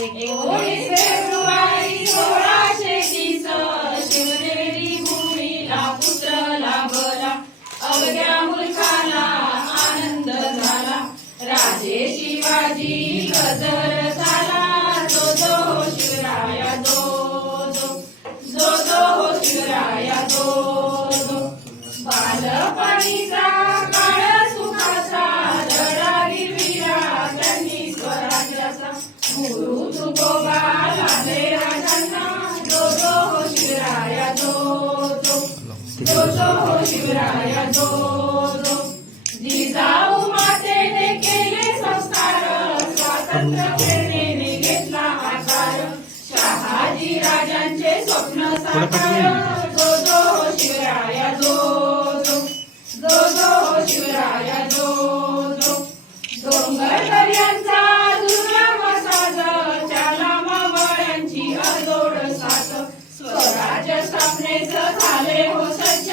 19 February 1630 Shivneri भूमीला पुत्र लाभला. अवघ्या मुलखाला आनंद झाला. राजे शिवाजी गजर झाला. जो जो हो शिवराया जो जो, जो जो हो शिवराया जो जो. बालपणीचा काळ सुखाचा लढा गिरविला त्यांनी स्वराज्याचा. गुरु तुकोबा लाभले राजांना. जो जो हो शिवराया जो जो, जो जो हो शिवराया जो जो. जिजाऊ मातेने केले संस्कार. स्वातंत्र्य प्रेरणेने घेतला आकार. शहाजी राजांचे स्वप्न साकार. जो जो हो शिवराया जो जो, जो जो हो शिवराया जो जो. डोंगर दर्यांचा दुर्गम साज त्याला मावळ्यांची अजोड साथ. स्वराज्य स्थापनेच झाले हो सज्ज.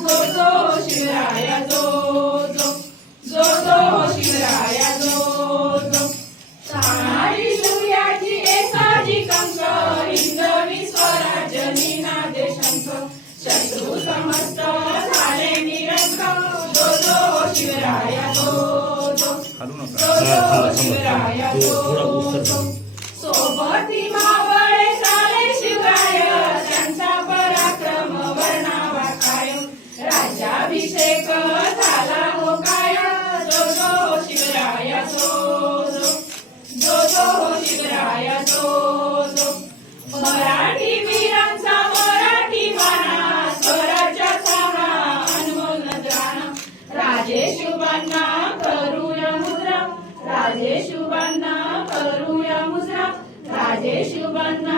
जो जो हो शिवराया जो जो, जो जो हो शिवराया जो जो. तानाजी सूर्याची एकाची कंक. हिंदवी स्वराज्य निनादे शंख. शत्रू समस्त झाले निरंक. जो जो हो शिवराया जो जो, जो जो हो शिवराया जो जो. सोबती मावळे झाले शिवराय. त्यांचा पराक्रम वर्णावा कायम. राज्याभिषेक झाला हो काय. जो जो हो शिवराया जो जो, जो जो हो शिवराया जो जो. मराठी वीरांचा मराठी माना. स्वराज्याचा हा अनमोल नजराणा. राजे शुभांना करूया मुद्रा. राजे शुभांना करूया मुद्रा. राजे शुभांना